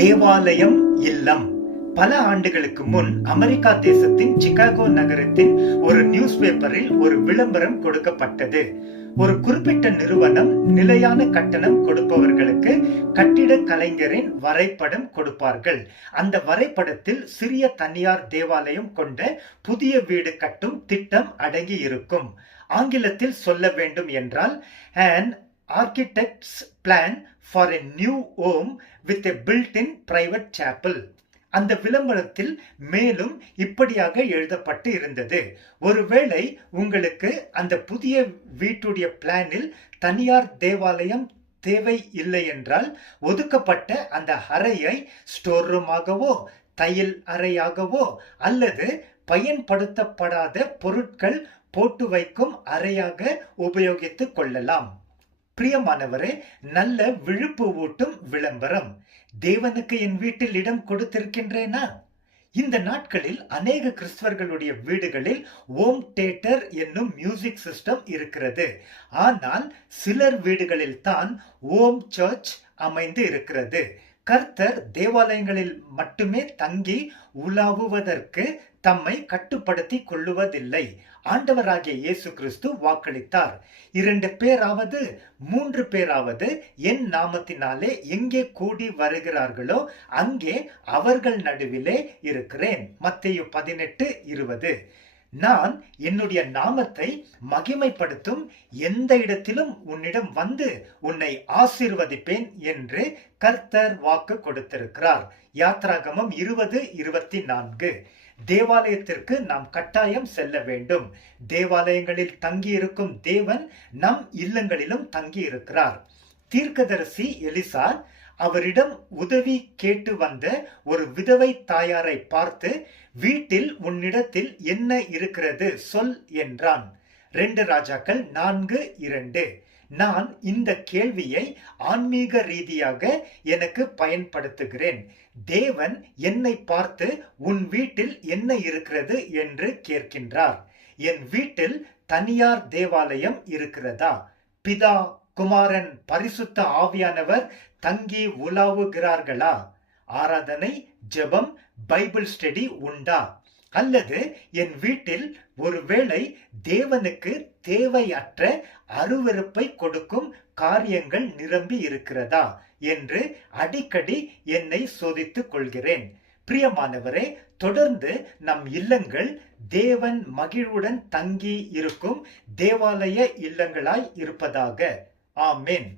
தேவாலயம் இல்லம். பல ஆண்டுகளுக்கு முன் அமெரிக்கா தேசத்தின் சிகாகோ நகரத்தின் ஒரு நியூஸ் பேப்பரில் ஒரு விளம்பரம் கொடுக்கப்பட்டது. ஒரு குறிப்பிட்ட நிறுவனம் நிலையான கட்டணம் கொடுப்பவர்களுக்கு கட்டிட கலைஞரின் வரைபடம் கொடுப்பார்கள். அந்த வரைபடத்தில் சிறிய தனியார் தேவாலயம் கொண்ட புதிய வீடு கட்டும் திட்டம் அடங்கி இருக்கும். ஆங்கிலத்தில் சொல்ல வேண்டும் என்றால் an architect's plan for a new home with a built-in private chapel. அந்த விளம்பரத்தில் மேலும் இப்படியாக எழுதப்பட்டு இருந்தது: ஒருவேளை உங்களுக்கு அந்த புதிய வீட்டுடைய பிளானில் தனியார் தேவாலயம் தேவை இல்லை என்றால், ஒதுக்கப்பட்ட அந்த அறையை ஸ்டோர் ரூமாகவோ தையல் அறையாகவோ அல்லது பயன்படுத்தப்படாத பொருட்கள் போட்டு வைக்கும் அறையாக உபயோகித்துக் கொள்ளலாம். பிரியமானவரே, நல்ல விழிப்பு ஊட்டும் விளம்பரம். தேவனுக்கு என் வீட்டில் இடம் கொடுத்திருக்கின்றேனா? இந்த நாட்களில் அநேக கிறிஸ்தவர்களுடைய வீடுகளில் ஹோம் தியேட்டர் என்னும் மியூசிக் சிஸ்டம் இருக்கிறது. ஆனால் சிலர் வீடுகளில் தான் ஹோம் சர்ச் அமைந்து இருக்கிறது. கர்த்தர் தேவாலயங்களில் மட்டுமே தங்கி உலாவுவதற்கு தம்மை கட்டுப்படுத்தி கொள்ளுவதில்லை. ஆண்டவராகிய இயேசு கிறிஸ்து வாக்களித்தார், 2 பேராவது 3 பேராவது என் நாமத்தினாலே எங்கே கூடி வருகிறார்களோ அங்கே அவர்கள் நடுவிலே இருக்கிறேன். மத்தேயு 18:20. நான் என்னுடைய நாமத்தை மகிமைப்படுத்தும் எந்த இடத்திலும் உன்னிடம் வந்து உன்னை ஆசீர்வதிப்பேன் என்று கர்த்தர் வாக்கு கொடுத்திருக்கிறார். யாத்ராகமம் 20:24. தேவாலயத்திற்கு நாம் கட்டாயம் செல்ல வேண்டும். தேவாலயங்களில் தங்கி இருக்கும் தேவன் நம் இல்லங்களிலும் தங்கி இருக்கிறார். தீர்க்கதரிசி எலிசா அவரிடம் உதவி கேட்டு வந்த ஒரு விதவை தாயாரை பார்த்து, வீட்டில் உன்னிடத்தில் என்ன இருக்கிறது சொல் என்றான். 2 ராஜாக்கள் 4:2. நான் இந்த கேள்வியை ஆன்மீக ரீதியாக எனக்கு பயன்படுத்துகிறேன். தேவன் என்னை பார்த்து உன் வீட்டில் என்ன இருக்கிறது என்று கேட்கின்றார். என் வீட்டில் தனியார் தேவாலயம் இருக்கிறதா? பிதா, குமாரன், பரிசுத்த ஆவியானவர் தங்கி உலாவுகிறார்களா? ஆராதனை, ஜெபம், பைபிள் ஸ்டடி உண்டா? அல்லது என் வீட்டில் ஒருவேளை தேவனுக்கு தேவையற்ற அருவருப்பை கொடுக்கும் காரியங்கள் நிரம்பி இருக்கிறதா என்று அடிக்கடி என்னை சோதித்துக் கொள்கிறேன். பிரியமானவரே, தொடர்ந்து நம் இல்லங்கள் தேவன் மகிழ்வுடன் தங்கி இருக்கும் தேவாலய இல்லங்களாய் இருப்பதாக. ஆமென்.